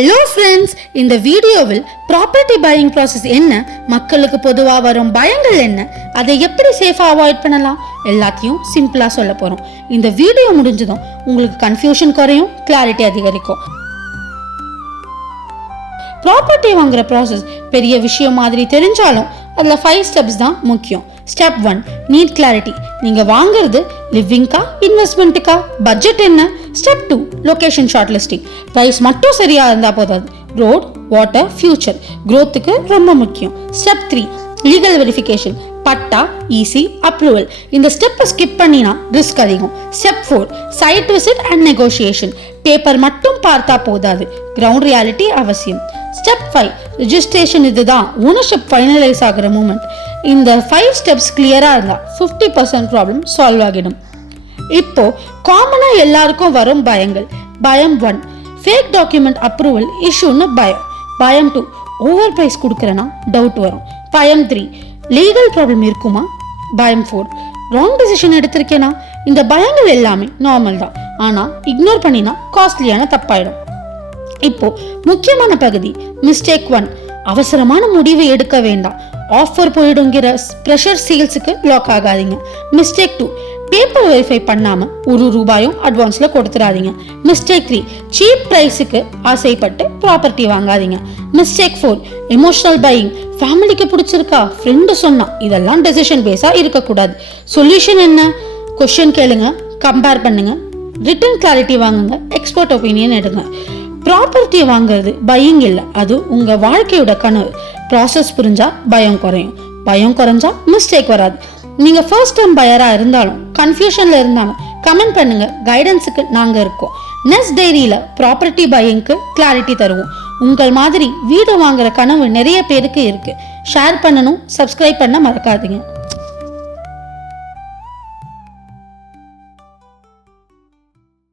Hello friends, இந்த வீடியோவில் property buying process என்ன, மக்களுக்கு பொதுவாக வரும் பயங்கள் என்ன, அதை எப்படி சேஃபாக அவாய்ட் பண்ணலாம் எல்லாத்தையும் சிம்பிளாக சொல்ல போகிறோம். இந்த வீடியோ முடிஞ்சதும் உங்களுக்கு கன்ஃபியூஷன் குறையும், கிளாரிட்டி அதிகரிக்கும். ப்ராப்பர்ட்டி வாங்குற ப்ராசஸ் பெரிய விஷயம் மாதிரி தெரிஞ்சாலும் அதில் 5 ஸ்டெப்ஸ் தான் முக்கியம். Step 1, need clarity. நீங்கள் வாங்குறது லிவிங்க்கா இன்வெஸ்ட்மெண்ட்டுக்கா, பட்ஜெட் என்ன. Step 2, location short listing. Price மட்டும் சரியாக இருந்தால் போதாது, ரோட், வாட்டர், ஃபியூச்சர் க்ரோத்துக்கு ரொம்ப முக்கியம். Step 3, legal verification. Patta, EC, approval. இந்த ஸ்டெப்பை ஸ்கிப் பண்ணினா ரிஸ்க் அதிகம். Step 4, site visit and negotiation. Paper மட்டும் பார்த்தா போதாது, கிரவுண்ட் ரியாலிட்டி அவசியம். Step 5, registration. இதுதான் ஓனர்ஷிப் ஃபைனலைஸ் ஆகிற மூமெண்ட். இந்த 5 ஸ்டெப்ஸ் கிளியராக இருந்தால் 50% ப்ராப்ளம் சால்வ் ஆகிடும். இப்போ காமனாக எல்லாருக்கும் வரும் பயங்கள். பயம் 1, ஃபேக் டாக்குமெண்ட் அப்ரூவல் இஷ்யூன்னு பயம். பயம் 2, ஓவர் ப்ரைஸ் கொடுக்குறேன்னா டவுட் வரும். பயம் 3, லீகல் ப்ராப்ளம் இருக்குமா. பயம் 4, ராங் டிசிஷன் எடுத்திருக்கேனா. இந்த பயங்கள் எல்லாமே நார்மல் தான், ஆனால் இக்னோர் பண்ணினா காஸ்ட்லியான தப்பாயிடும். இப்போ முக்கியமான பகுதி, மிஸ்டேக் 1, அவசரமான முடிவு எடுக்க வேண்டாம். ஆஃபர் போயிடுங்கிற ப்ரெஷர் சேல்ஸுக்கு லாக் ஆகாதீங்க. மிஸ்டேக் 2, பேப்பர் வெரிஃபை பண்ணாம ₹1 அட்வான்ஸ்ல கொடுத்துடாதீங்க. மிஸ்டேக் 3, சீப் பிரைஸுக்கு ஆசைப்பட்டு ப்ராப்பர்ட்டி வாங்காதீங்க. Mistake 4, emotional buying. ஃபேமிலிக்கு பிடிச்சிருக்கா, ஃப்ரெண்டு சொன்னா, இதெல்லாம் டெசிஷன் பேஸா இருக்கக்கூடாது. சொல்யூஷன் என்ன? கொஸ்டின் கேளுங்க, கம்பேர் பண்ணுங்க, ரிட்டன் கிளாரிட்டி வாங்குங்க, எக்ஸ்பர்ட் ஒப்பீனியன் எடுங்க. ப்ராப்பர்ட்டி வாங்குறது பையிங் இல்லை, அது உங்க வாழ்க்கையோட கனவு. ப்ராசஸ் புரிஞ்சா பயம் குறையும், பயம் குறைஞ்சா மிஸ்டேக் வராது. நீங்க ஃபர்ஸ்ட் டைம் பையரா இருந்தாலும் கன்ஃபியூஷன்ல இருந்தாலும் கமெண்ட் பண்ணுங்க, கைடன்ஸுக்கு நாங்க இருக்கோம். நெக்ஸ்ட் டைரியில ப்ராப்பர்ட்டி பையிங்க்கு கிளாரிட்டி தருவோம். உங்கள் மாதிரி வீடு வாங்குற கனவு நிறைய பேருக்கு இருக்கு. ஷேர் பண்ணணும், சப்ஸ்கிரைப் பண்ண மறக்காதீங்க.